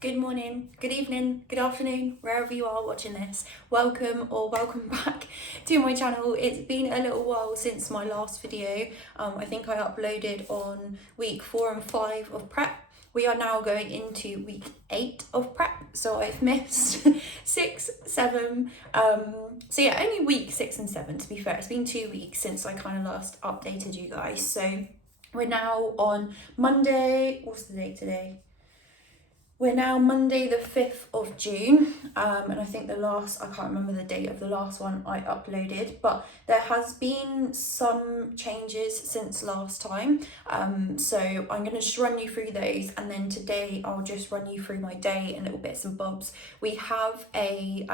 Good morning, good evening, good afternoon, wherever you are watching this. Welcome back to my channel. It's been a little while since my last video. I think I uploaded on week 4 and 5 of prep. We are now going into week 8 of prep, so I've missed 6, 7, so yeah, only week 6 and 7 to be fair. It's been 2 weeks since I kind of last updated you guys. So we're now on Monday, what's the date today? We're now Monday the 5th of June, and I think I can't remember the date of the last one I uploaded, but there has been some changes since last time, so I'm going to just run you through those, and then today I'll just run you through my day and little bits and bobs. We have a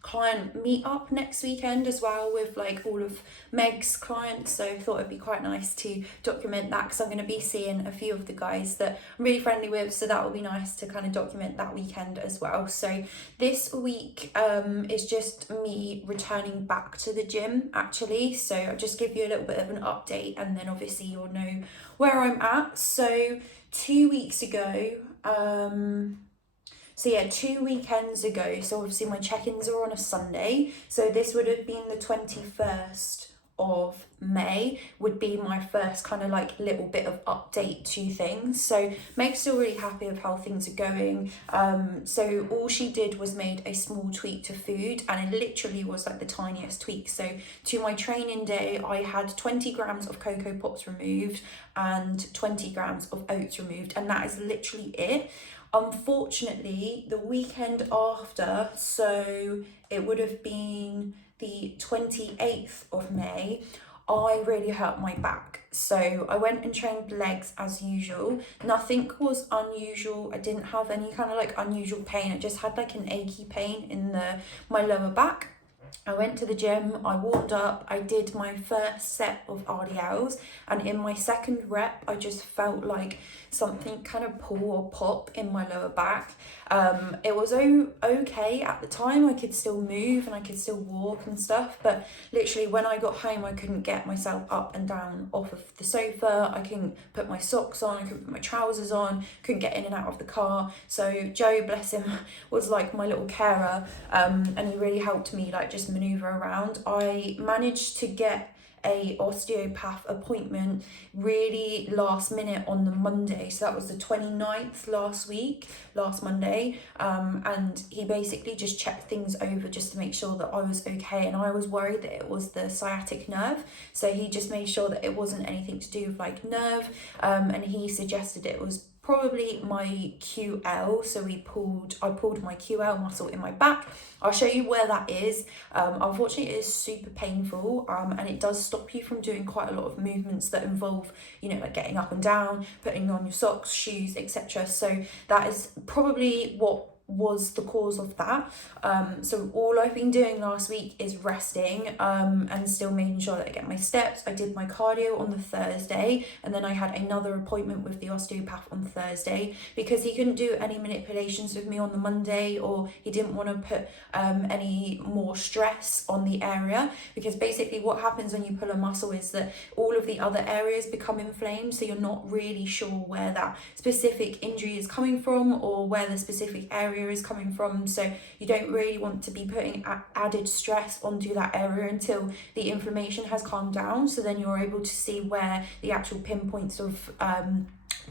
client meetup next weekend as well with like all of Meg's clients, so I thought it'd be quite nice to document that because I'm going to be seeing a few of the guys that I'm really friendly with, so that will be nice to kind of document that weekend as well. So this week is just me returning back to the gym actually, so I'll just give you a little bit of an update and then obviously you'll know where I'm at. So 2 weeks ago, so yeah, 2 weekends ago, so obviously my check-ins are on a Sunday, so this would have been the 21st of May would be my first kind of like little bit of update to things. So Meg's still really happy with how things are going. So all she did was made a small tweak to food, and it literally was like the tiniest tweak. So to my training day, I had 20 grams of Cocoa Pops removed and 20 grams of oats removed, and that is literally it. Unfortunately, the weekend after, so it would have been the 28th of May, I really hurt my back. So I went and trained legs as usual. Nothing was unusual. I didn't have any kind of like unusual pain. I just had like an achy pain in my lower back. I went to the gym, I warmed up, I did my first set of RDLs, and in my second rep I just felt like something kind of pull or pop in my lower back. It was okay at the time. I could still move and I could still walk and stuff, but literally when I got home I couldn't get myself up and down off of the sofa. I couldn't put my socks on, I couldn't put my trousers on, couldn't get in and out of the car. So Joe, bless him, was like my little carer, and he really helped me like just maneuver around. I managed to get a osteopath appointment really last minute on the Monday, so that was the 29th last Monday, and he basically just checked things over just to make sure that I was okay, and I was worried that it was the sciatic nerve, so he just made sure that it wasn't anything to do with like nerve, and he suggested it was probably my QL, so I pulled my QL muscle in my back. I'll show you where that is. Unfortunately it is super painful, and it does stop you from doing quite a lot of movements that involve, you know, like getting up and down, putting on your socks, shoes, etc. So that is probably what was the cause of that. So all I've been doing last week is resting, and still making sure that I get my steps. I did my cardio on the Thursday, and then I had another appointment with the osteopath on Thursday because he couldn't do any manipulations with me on the Monday, or he didn't want to put any more stress on the area, because basically what happens when you pull a muscle is that all of the other areas become inflamed, so you're not really sure where that specific injury is coming from or where the specific area is coming from. So you don't really want to be putting added stress onto that area until the inflammation has calmed down, so then you're able to see where the actual pinpoints of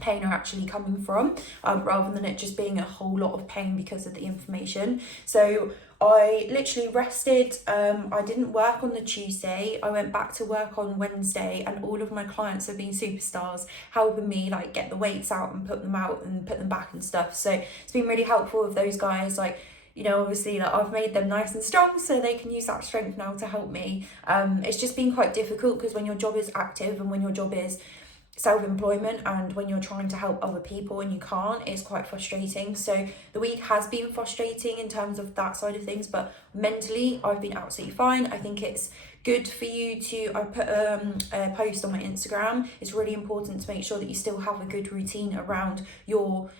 pain are actually coming from, rather than it just being a whole lot of pain because of the inflammation. So I literally rested. I didn't work on the Tuesday. I went back to work on Wednesday, and all of my clients have been superstars, helping me like get the weights out and put them out and put them back and stuff. So it's been really helpful with those guys. Like, you know, obviously, like, I've made them nice and strong so they can use that strength now to help me. It's just been quite difficult because when your job is active and when your job is self-employment and when you're trying to help other people and you can't, it's quite frustrating. So the week has been frustrating in terms of that side of things, but mentally I've been absolutely fine. I think it's good for you to, I put a post on my Instagram. It's really important to make sure that you still have a good routine around your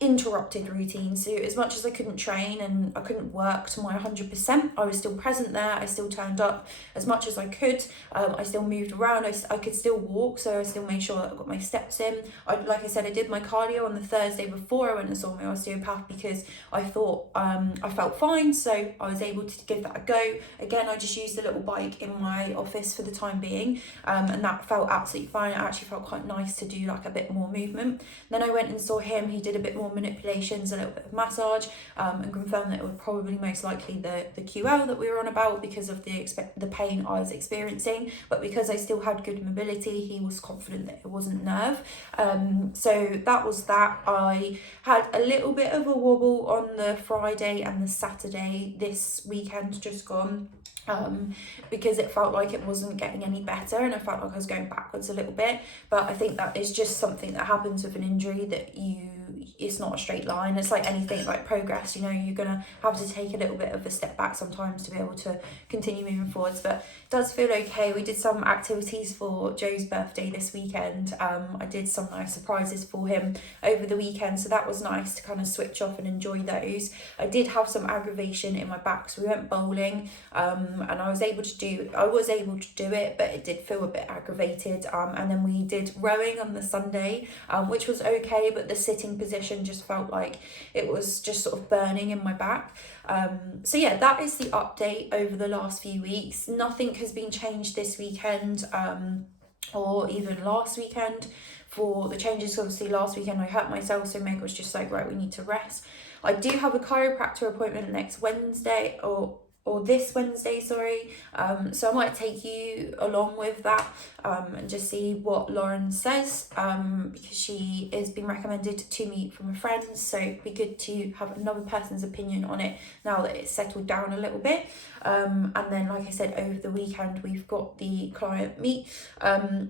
interrupted routine. So as much as I couldn't train and I couldn't work to my 100%, I was still present there. I still turned up as much as I could. I still moved around. I could still walk, so I still made sure that I got my steps in. Like I said, I did my cardio on the Thursday before I went and saw my osteopath because I thought I felt fine, so I was able to give that a go. Again, I just used a little bike in my office for the time being, and that felt absolutely fine. It actually felt quite nice to do like a bit more movement. Then I went and saw him. He did a bit more manipulations, a little bit of massage, and confirmed that it was probably most likely the QL that we were on about because of the pain I was experiencing. But because I still had good mobility, he was confident that it wasn't nerve. So that was that. I had a little bit of a wobble on the Friday and the Saturday this weekend just gone, because it felt like it wasn't getting any better and I felt like I was going backwards a little bit. But I think that is just something that happens with an injury, that it's not a straight line. It's like anything, like progress, you know, you're gonna have to take a little bit of a step back sometimes to be able to continue moving forwards. But it does feel okay. We did some activities for Joe's birthday this weekend. I did some nice surprises for him over the weekend, so that was nice to kind of switch off and enjoy those. I did have some aggravation in my back, so we went bowling, and I was able to do it, but it did feel a bit aggravated. And then we did rowing on the Sunday, which was okay, but the sitting position just felt like it was just sort of burning in my back. So yeah, that is the update over the last few weeks. Nothing has been changed this weekend, or even last weekend for the changes. Obviously last weekend I hurt myself, so Meg was just like, right, we need to rest. I do have a chiropractor appointment next Wednesday, or this Wednesday, sorry. So I might take you along with that, and just see what Lauren says, because she has been recommended to me from a friend, so it'd be good to have another person's opinion on it now that it's settled down a little bit. And then, like I said, over the weekend we've got the client meet.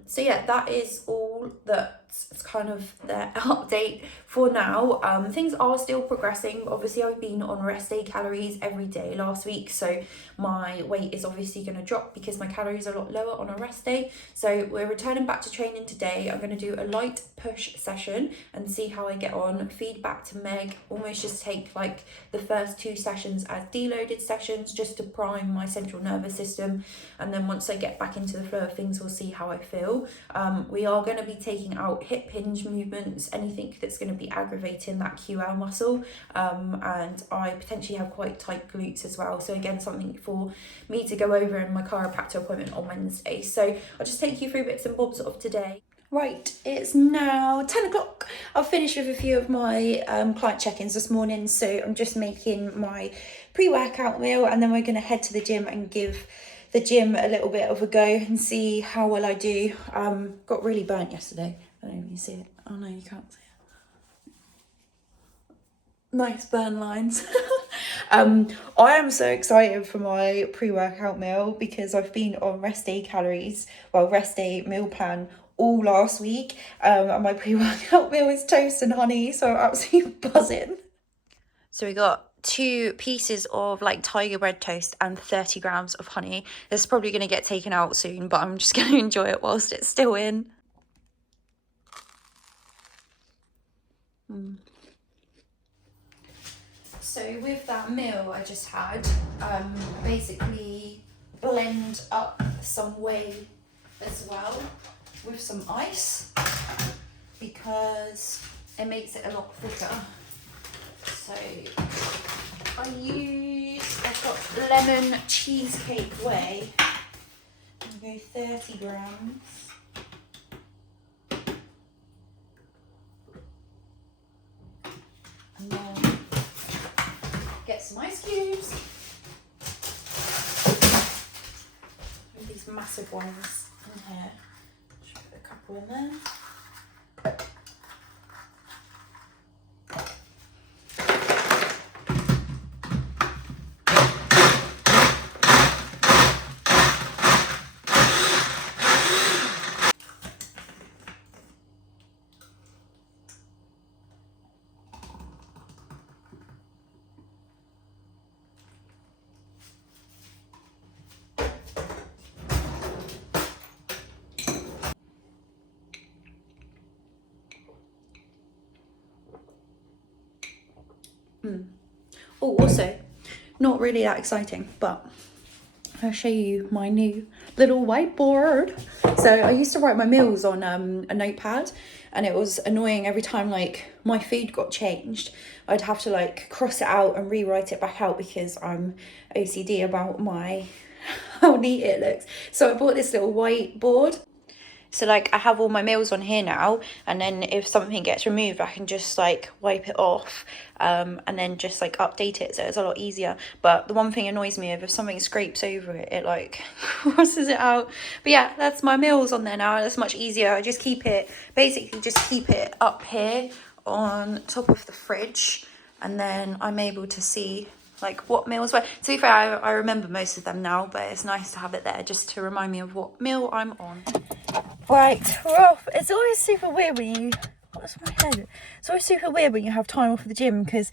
So yeah, that is all that's kind of the update for now. Things are still progressing. Obviously I've been on rest day calories every day last week, so my weight is obviously going to drop because my calories are a lot lower on a rest day. So we're returning back to training today. I'm going to do a light push session and see how I get on. Feedback to Meg, almost just take like the first 2 sessions as deloaded sessions just to prime my central nervous system, and then once I get back into the flow of things, we'll see how I feel. We are going to be taking out hip hinge movements, anything that's going to be aggravating that QL muscle, and I potentially have quite tight glutes as well, so again something for me to go over in my chiropractor appointment on Wednesday. So I'll just take you through bits and bobs of today. Right, it's now 10 o'clock. I've finished with a few of my client check-ins this morning, so I'm just making my pre-workout meal, and then we're going to head to the gym and give the gym a little bit of a go and see how well I do. Got really burnt yesterday. I don't know if you see it. Oh no, you can't see it. Nice burn lines. I am so excited for my pre-workout meal because I've been on rest day meal plan all last week, and my pre-workout meal is toast and honey, so I'm absolutely buzzing. So we got 2 pieces of like tiger bread toast and 30 grams of honey. This is probably going to get taken out soon, but I'm just going to enjoy it whilst it's still in. So with that meal I just had, basically blend up some whey as well with some ice because it makes it a lot quicker. So I've got lemon cheesecake whey. I'm going to go 30 grams. And then get some ice cubes. massive ones in here. Just put a couple in there. Oh, also, not really that exciting, but I'll show you my new little whiteboard. So I used to write my meals on a notepad, and it was annoying every time like my food got changed. I'd have to like cross it out and rewrite it back out because I'm OCD about how neat it looks. So I bought this little whiteboard. So like I have all my meals on here now, and then if something gets removed, I can just like wipe it off and then just like update it, so it's a lot easier. But the one thing annoys me if something scrapes over it, it like crosses it out. But yeah, that's my meals on there now. That's much easier. I just keep it, basically just keep it up here on top of the fridge, and then I'm able to see like what meals were. To be fair, I remember most of them now, but it's nice to have it there just to remind me of what meal I'm on. Right, we're off. It's always super weird when you... What's my head? It's always super weird when you have time off of the gym because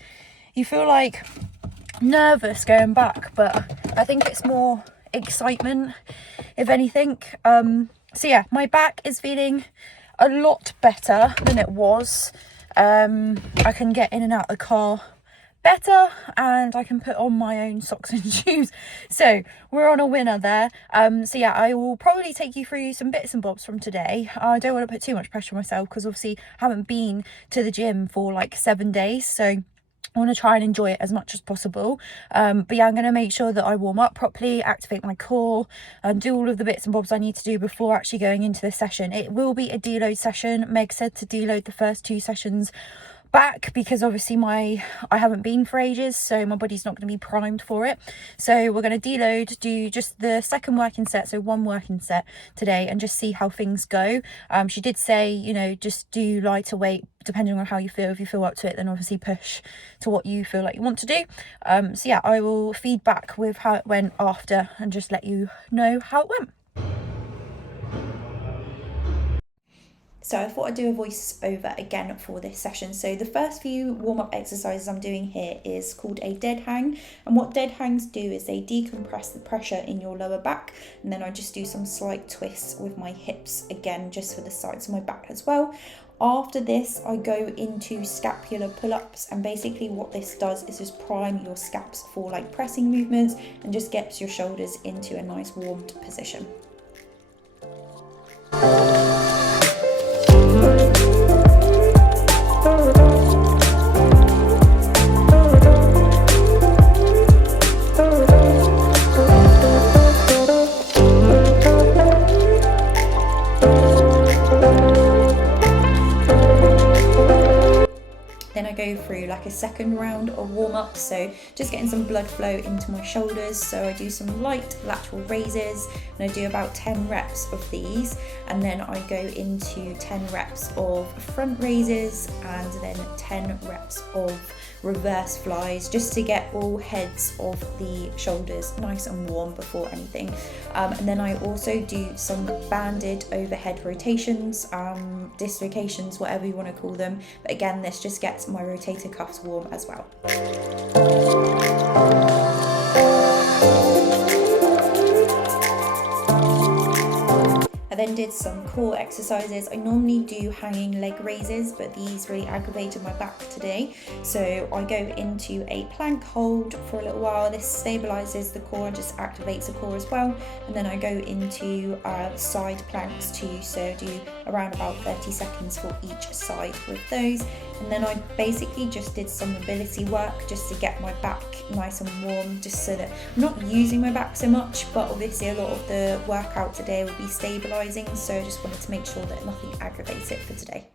you feel like nervous going back, but I think it's more excitement, if anything. So yeah, my back is feeling a lot better than it was. I can get in and out of the car better, and I can put on my own socks and shoes, so we're on a winner there. So yeah, I will probably take you through some bits and bobs from today. I don't want to put too much pressure on myself because obviously I haven't been to the gym for like 7 days, so I want to try and enjoy it as much as possible. But yeah, I'm going to make sure that I warm up properly, activate my core, and do all of the bits and bobs I need to do before actually going into the session. It will be a deload session. Meg said to deload the first 2 sessions back because obviously I haven't been for ages, so my body's not going to be primed for it. So we're going to deload, do just the second working set, so 1 working set today, and just see how things go. She did say, you know, just do lighter weight depending on how you feel. If you feel up to it, then obviously push to what you feel like you want to do. So yeah, I will feed back with how it went after and just let you know how it went. So I thought I'd do a voice over again for this session. So the first few warm-up exercises I'm doing here is called a dead hang. And what dead hangs do is they decompress the pressure in your lower back. And then I just do some slight twists with my hips again, just for the sides of my back as well. After this, I go into scapular pull-ups, and basically what this does is just prime your scaps for like pressing movements and just gets your shoulders into a nice warmed position. Then I go through like a second round of warm-up, so just getting some blood flow into my shoulders. So I do some light lateral raises, and I do about 10 reps of these, and then I go into 10 reps of front raises and then 10 reps of reverse flies, just to get all heads of the shoulders nice and warm before anything. And then I also do some banded overhead rotations, dislocations, whatever you want to call them, but again this just gets my rotator cuffs warm as well. I then did some core exercises. I normally do hanging leg raises, but these really aggravated my back today. So I go into a plank hold for a little while. This stabilizes the core and just activates the core as well. And then I go into side planks too. So I do around about 30 seconds for each side with those. And then I basically just did some mobility work just to get my back nice and warm, just so that I'm not using my back so much, but obviously a lot of the workout today will be stabilizing, so I just wanted to make sure that nothing aggravates it for today.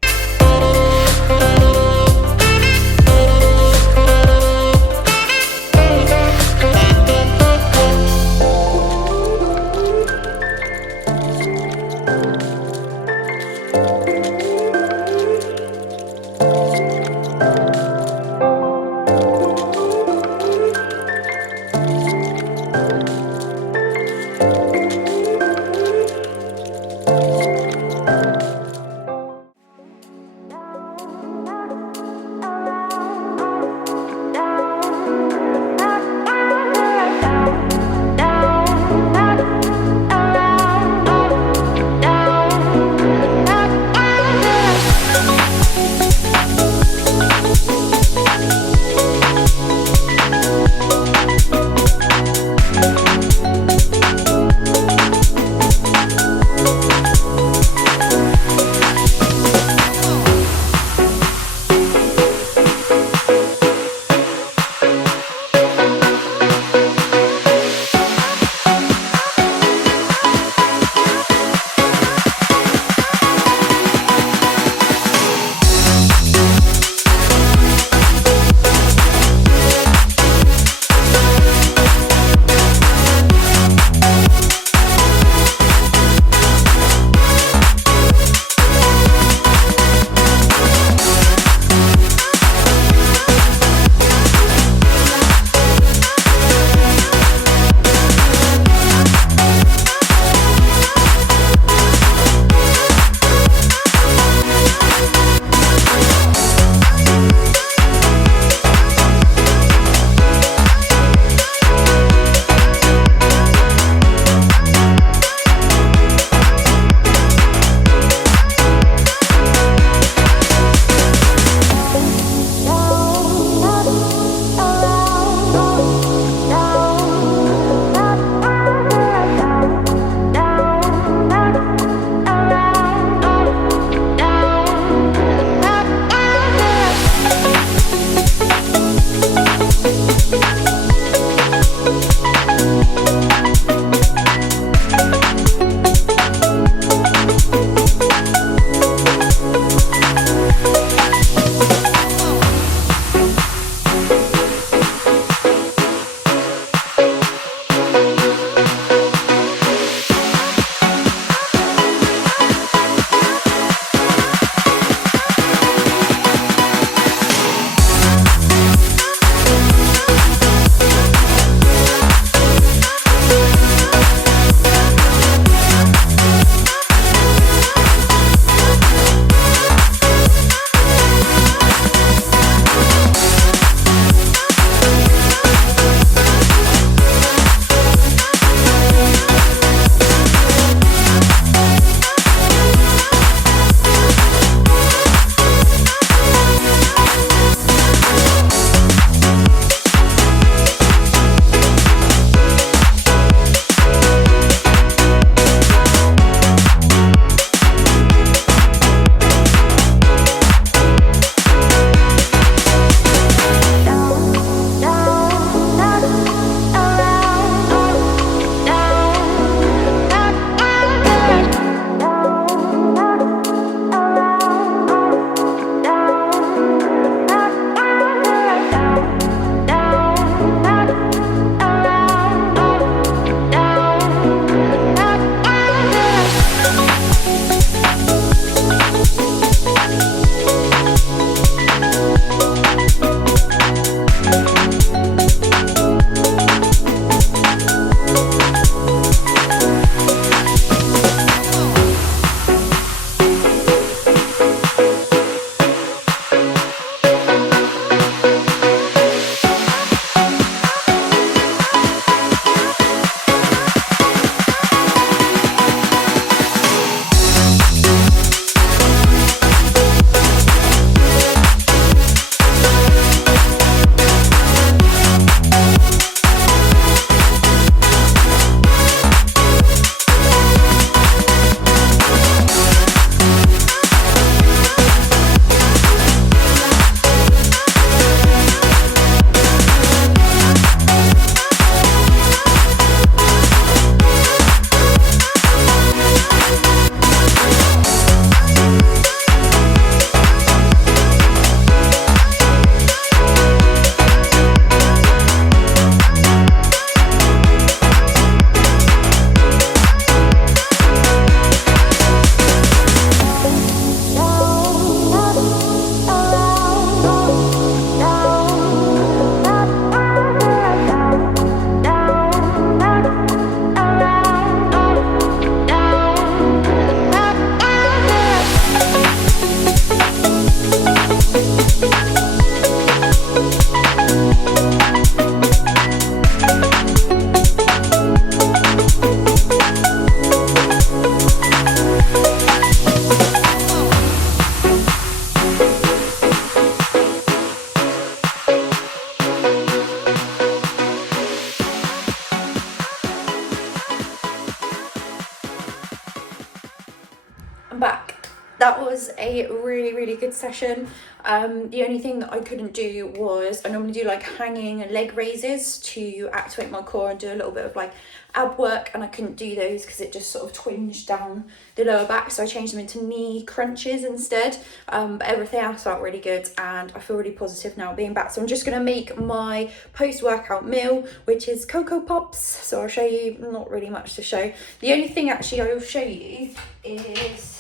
I'm back. That was a really good session. The only thing that I couldn't do was, I normally do like hanging leg raises to activate my core and do a little bit of like ab work, and I couldn't do those because it just sort of twinged down the lower back, so I changed them into knee crunches instead. But everything else felt really good and I feel really positive now being back. So I'm just going to make my post-workout meal, which is Cocoa Pops. So I'll show you, not really much to show. The only thing actually I will show you is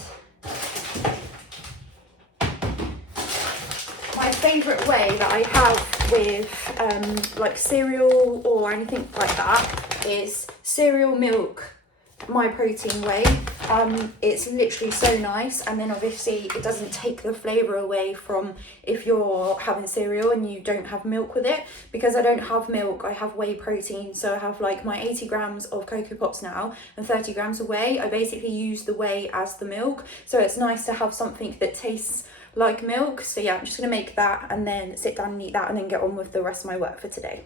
my favourite way that I have with like cereal or anything like that is cereal milk, my protein whey. It's literally so nice, and then obviously it doesn't take the flavour away from if you're having cereal and you don't have milk with it. Because I don't have milk, I have whey protein, so I have like my 80 grams of Cocoa Pops now and 30 grams of whey. I basically use the whey as the milk, so it's nice to have something that tastes like milk. So yeah, I'm just gonna make that and then sit down and eat that and then get on with the rest of my work for today.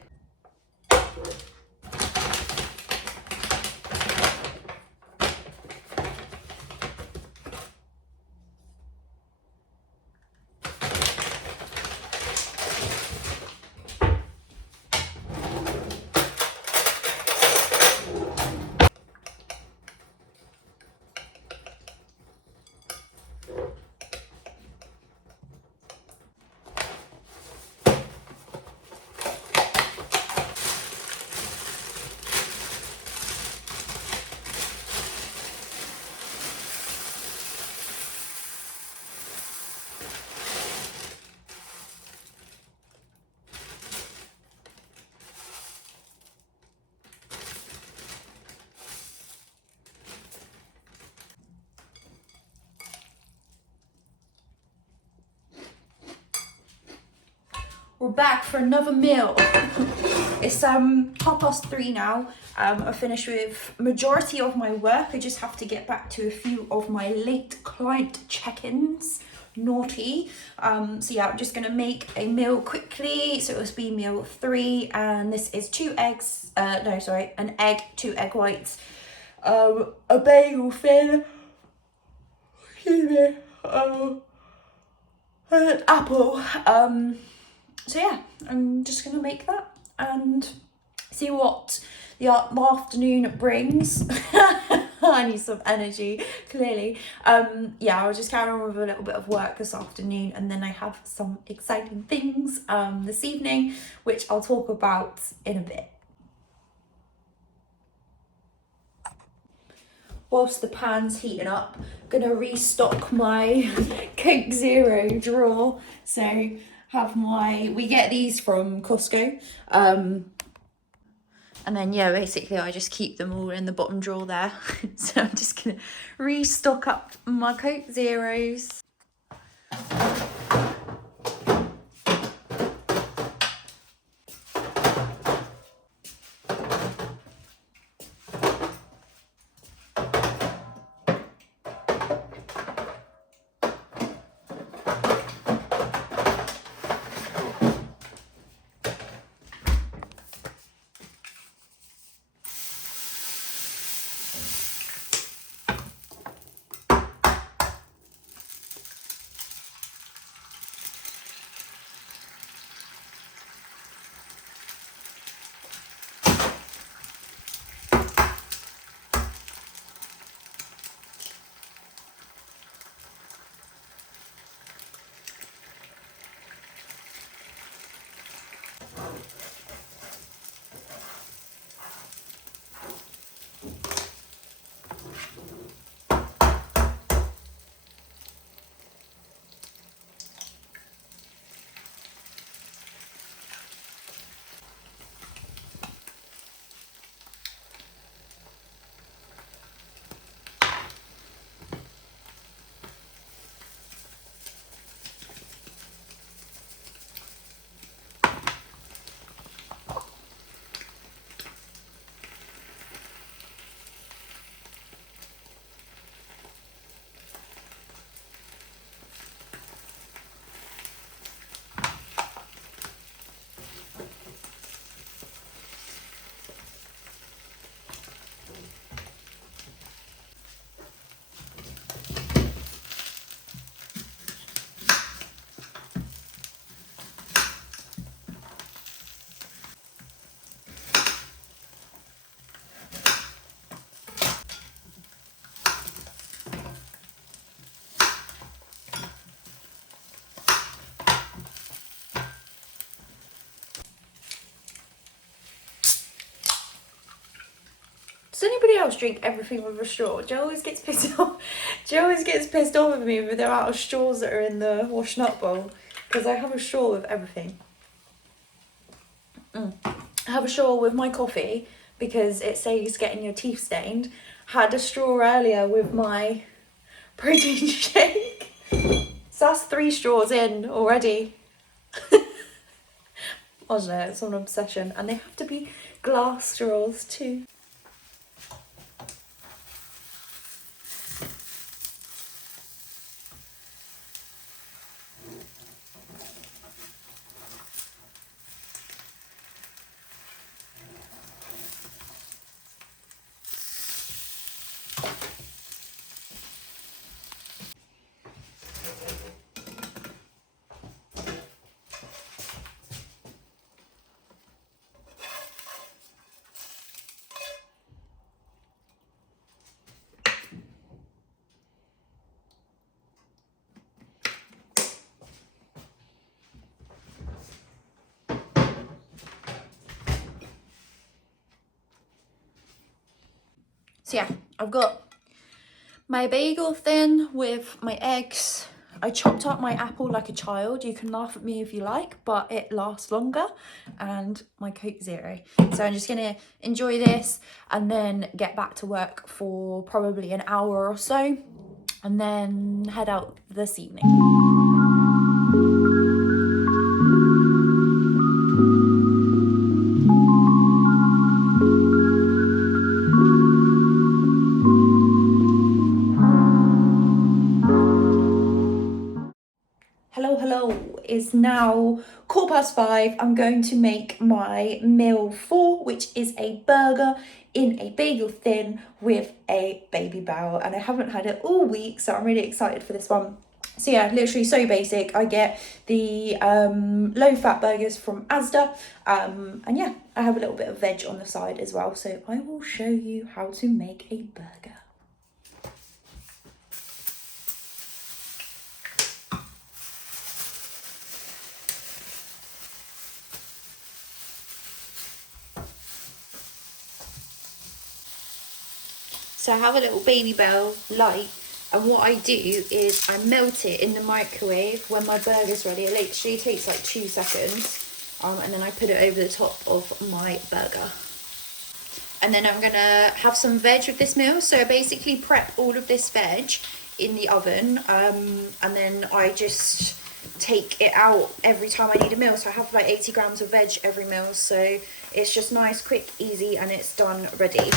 We're back for another meal. It's 3:30 now. I finished with majority of my work. I just have to get back to a few of my late client check-ins. Naughty. So yeah, I'm just gonna make a meal quickly. So it will be meal 3, and this is 2 eggs. An egg, 2 egg whites, a bagel thin. Excuse me. An apple. So yeah, I'm just gonna make that and see what the afternoon brings. I need some energy, clearly. Yeah, I'll just carry on with a little bit of work this afternoon, and then I have some exciting things this evening, which I'll talk about in a bit. Whilst the pan's heating up, I'm gonna restock my Coke Zero drawer. So we get these from Costco. And then yeah, basically I just keep them all in the bottom drawer there. So I'm just gonna restock up my Coke Zeros. anybody else drink everything with a straw? Joe always gets pissed off. Joe always gets pissed off with me if they're out of straws that are in the washing up bowl, because I have a straw with everything. I have a straw with my coffee because it saves getting your teeth stained. Had a straw earlier with my protein shake. So that's 3 straws in already. I don't know, it's an obsession. And they have to be glass straws too. So yeah, I've got my bagel thin with my eggs. I chopped up my apple like a child. You can laugh at me if you like, but it lasts longer. And my Coke Zero. So I'm just gonna enjoy this and then get back to work for probably an hour or so, and then head out this evening. Hello, it's now 5:15. I'm going to make my meal 4, which is a burger in a bagel thin with a baby bell, and I haven't had it all week, so I'm really excited for this one. So yeah, literally so basic. I get the low fat burgers from Asda, and yeah, I have a little bit of veg on the side as well, so I will show you how to make a burger. So I have a little baby bell light, and what I do is I melt it in the microwave when my burger's ready. It literally takes like 2 seconds, and then I put it over the top of my burger. And then I'm gonna have some veg with this meal. So I basically prep all of this veg in the oven, and then I just take it out every time I need a meal. So I have like 80 grams of veg every meal, so it's just nice, quick, easy, and it's done, ready.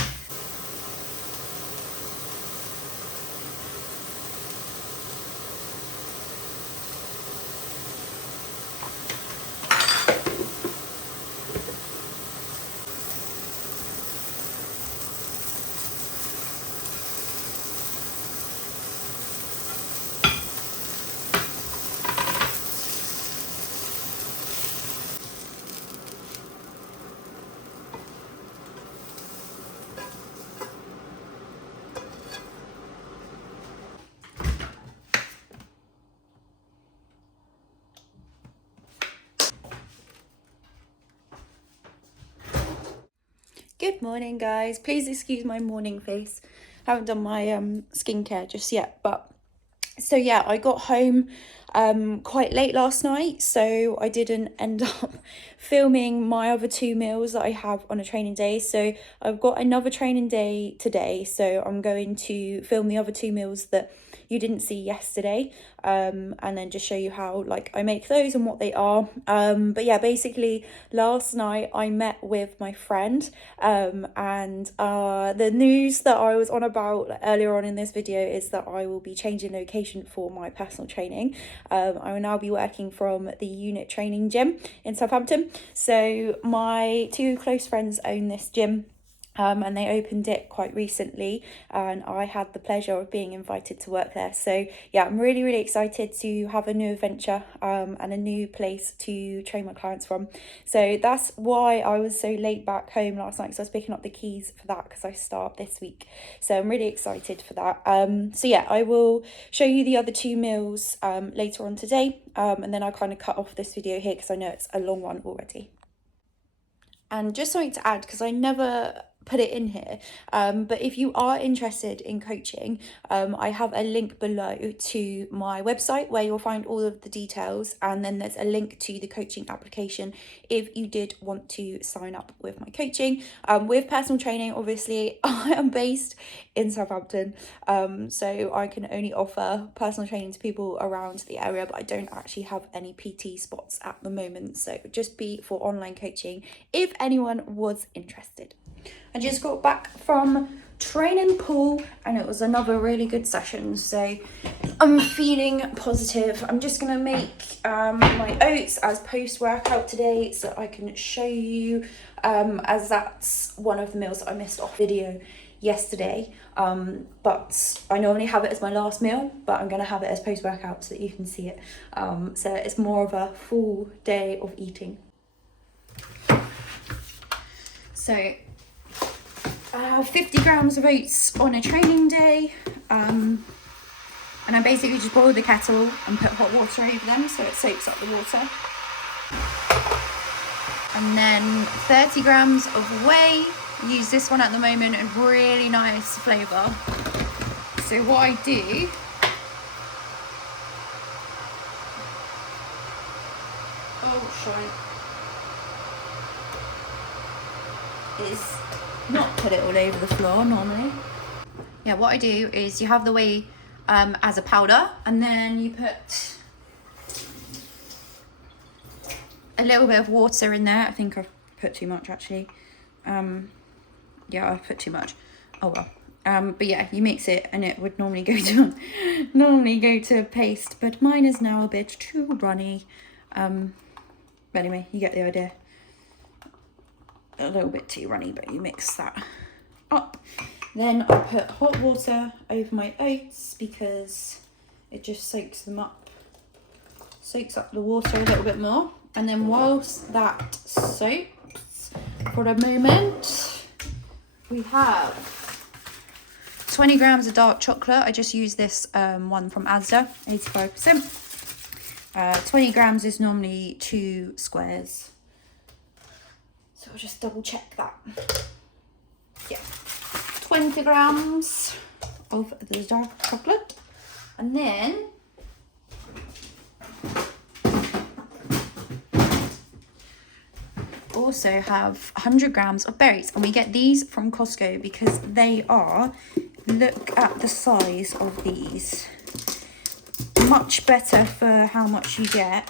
Good morning, guys. Please excuse my morning face. Haven't done my skincare just yet, but so yeah, I got home quite late last night, so I didn't end up filming my other 2 meals that I have on a training day. So I've got another training day today, so I'm going to film the other 2 meals that you didn't see yesterday, and then just show you how like I make those and what they are. But yeah, basically last night I met with my friend, and the news that I was on about earlier on in this video is that I will be changing location for my personal training. I will now be working from the unit training gym in Southampton. So my 2 close friends own this gym, and they opened it quite recently, and I had the pleasure of being invited to work there. So yeah, I'm really excited to have a new adventure, and a new place to train my clients from. So that's why I was so late back home last night, because I was picking up the keys for that, because I start this week. So I'm really excited for that. So yeah, I will show you the other 2 meals later on today, and then I kind of cut off this video here because I know it's a long one already. And just something to add, because I never put it in here, but if you are interested in coaching, I have a link below to my website where you'll find all of the details, and then there's a link to the coaching application if you did want to sign up with my coaching. With personal training, obviously I am based in Southampton, so I can only offer personal training to people around the area, but I don't actually have any PT spots at the moment, so it would just be for online coaching if anyone was interested. I just got back from training pool and it was another really good session, so I'm feeling positive. I'm just gonna make my oats as post-workout today so I can show you, as that's one of the meals that I missed off video yesterday, but I normally have it as my last meal, but I'm gonna have it as post-workout so that you can see it, so it's more of a full day of eating. So 50 grams of oats on a training day, and I basically just boil the kettle and put hot water over them so it soaks up the water, and then 30 grams of whey. Use this one at the moment, and really nice flavour. So what I do is not put it all over the floor normally. Yeah, what I do is you have the whey as a powder, and then you put a little bit of water in there. I think I've put too much actually. Yeah, I've put too much. Oh well. But yeah, you mix it, and it would normally go to paste, but mine is now a bit too runny. But anyway, you get the idea. A little bit too runny, but you mix that up. Then I put hot water over my oats because it just soaks them up, soaks up the water a little bit more. And then whilst that soaks for a moment, we have 20 grams of dark chocolate. I just use this one from Asda, 85%. 20 grams is normally 2 squares. So I'll just double check that. Yeah, 20 grams of the dark chocolate. And then also have 100 grams of berries. And we get these from Costco because they are, look at the size of these. Much better for how much you get.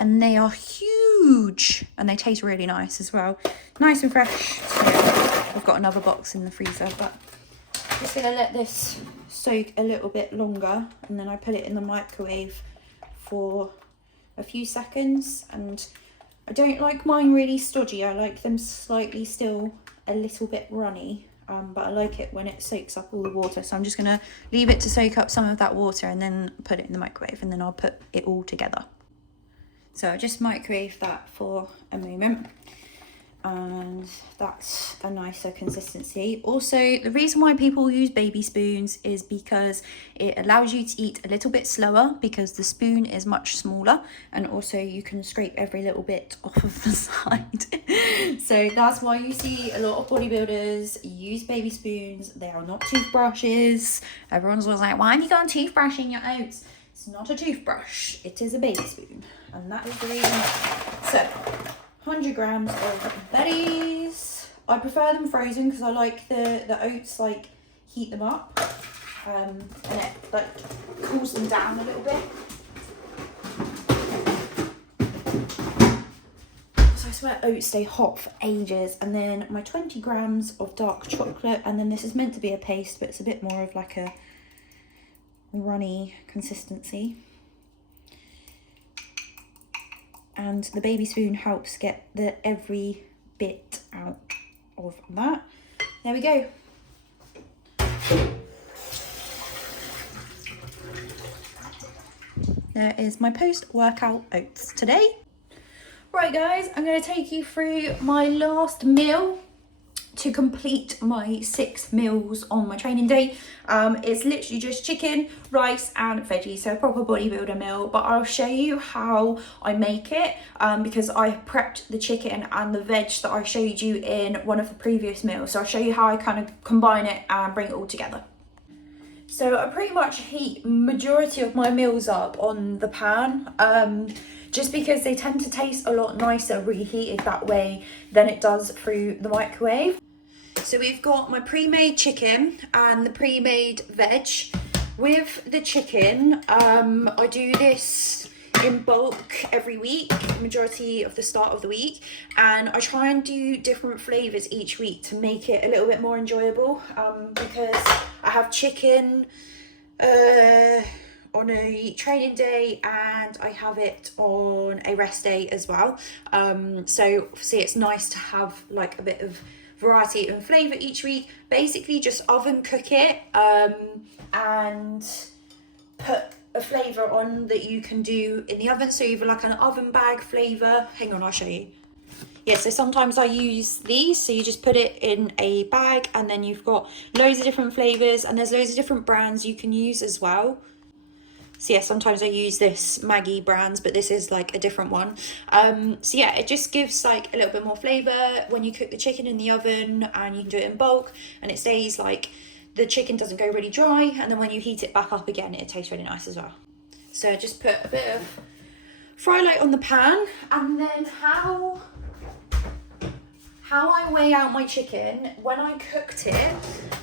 And they are huge, and they taste really nice as well. Nice and fresh. So I've got another box in the freezer, but I'm just gonna let this soak a little bit longer, and then I put it in the microwave for a few seconds. And I don't like mine really stodgy. I like them slightly still a little bit runny, but I like it when it soaks up all the water. So I'm just gonna leave it to soak up some of that water and then put it in the microwave, and then I'll put it all together. So I just microwave that for a moment, and that's a nicer consistency. Also, the reason why people use baby spoons is because it allows you to eat a little bit slower because the spoon is much smaller, and also you can scrape every little bit off of the side. So that's why you see a lot of bodybuilders use baby spoons. They are not toothbrushes. Everyone's always like, why have you got a toothbrush in your oats? It's not a toothbrush, it is a baby spoon, and that is the reason. So 100 grams of berries. I prefer them frozen because I like the oats like heat them up, and it like cools them down a little bit. So I swear oats stay hot for ages. And then my 20 grams of dark chocolate, and then this is meant to be a paste, but it's a bit more of like a runny consistency. And the baby spoon helps get every bit out of that. There we go. There is my post-workout oats today. Right guys, I'm going to take you through my last meal to complete my 6 meals on my training day. It's literally just chicken, rice and veggies, so a proper bodybuilder meal, but I'll show you how I make it because I prepped the chicken and the veg that I showed you in one of the previous meals. So I'll show you how I kind of combine it and bring it all together. So I pretty much heat majority of my meals up on the pan, just because they tend to taste a lot nicer reheated that way than it does through the microwave. So we've got my pre-made chicken and the pre-made veg. With the chicken, I do this in bulk every week, majority of the start of the week, and I try and do different flavors each week to make it a little bit more enjoyable, because I have chicken on a training day and I have it on a rest day as well, so obviously it's nice to have like a bit of variety and flavor each week. Basically just oven cook it and put a flavour on that you can do in the oven, so either like an oven bag flavour. Hang on, I'll show you. Yeah, so sometimes I use these, so you just put it in a bag and then you've got loads of different flavours and there's loads of different brands you can use as well. So yeah, sometimes I use this Maggie brands, but this is like a different one. So yeah, it just gives like a little bit more flavour when you cook the chicken in the oven, and you can do it in bulk and it stays like, the chicken doesn't go really dry, and then when you heat it back up again, it tastes really nice as well. So just put a bit of fry light on the pan, and then how I weigh out my chicken, when I cooked it,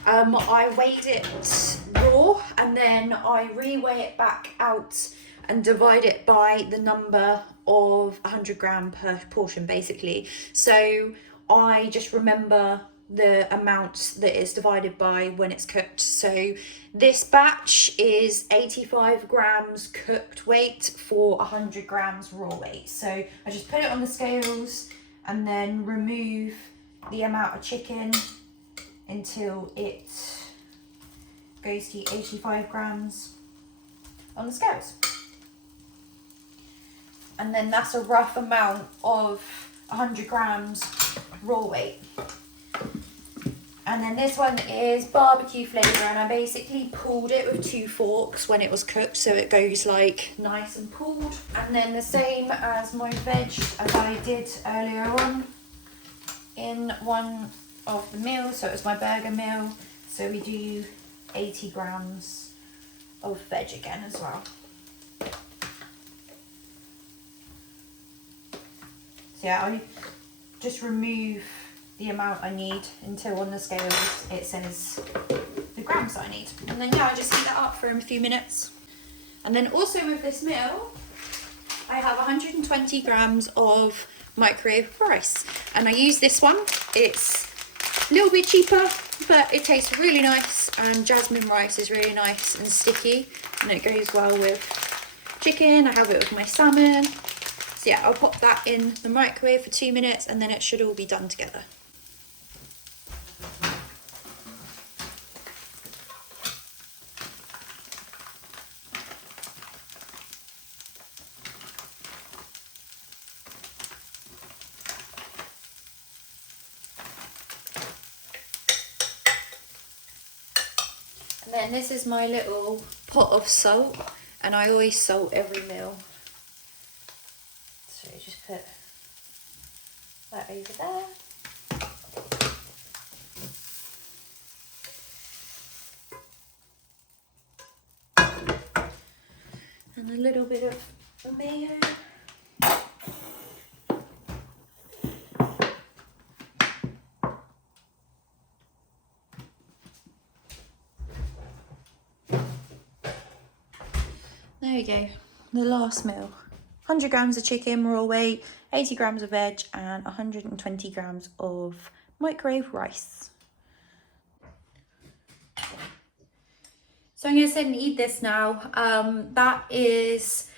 I weighed it raw and then I re-weigh it back out and divide it by the number of 100 gram per portion basically. So I just remember the amount that is divided by when it's cooked. So this batch is 85 grams cooked weight for 100 grams raw weight. So I just put it on the scales and then remove the amount of chicken until it goes to 85 grams on the scales. And then that's a rough amount of 100 grams raw weight. And then this one is barbecue flavour, and I basically pulled it with 2 forks when it was cooked, so it goes like nice and pulled. And then the same as my veg as I did earlier on in one of the meals, so it was my burger meal. So we do 80 grams of veg again as well. So yeah, I just remove the amount I need until on the scales it says the grams I need. And then yeah, I just heat that up for a few minutes. And then also with this meal, I have 120 grams of microwave rice. And I use this one. It's a little bit cheaper, but it tastes really nice, and jasmine rice is really nice and sticky, and it goes well with chicken. I have it with my salmon. So yeah, I'll pop that in the microwave for 2 minutes and then it should all be done together. And then this is my little pot of salt, and I always salt every meal. So just put that over there. And a little bit of mayo. There we go, the last meal. 100 grams of chicken raw weight, 80 grams of veg, and 120 grams of microwave rice. So I'm going to sit and eat this now. That is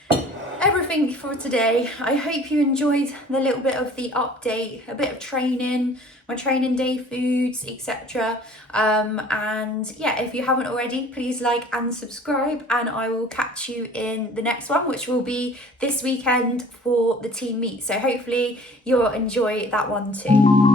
everything for today. I hope you enjoyed the little bit of the update, a bit of training, my training day foods, etc. And yeah, if you haven't already, please like and subscribe, and I will catch you in the next one, which will be this weekend for the team meet. So hopefully you'll enjoy that one too.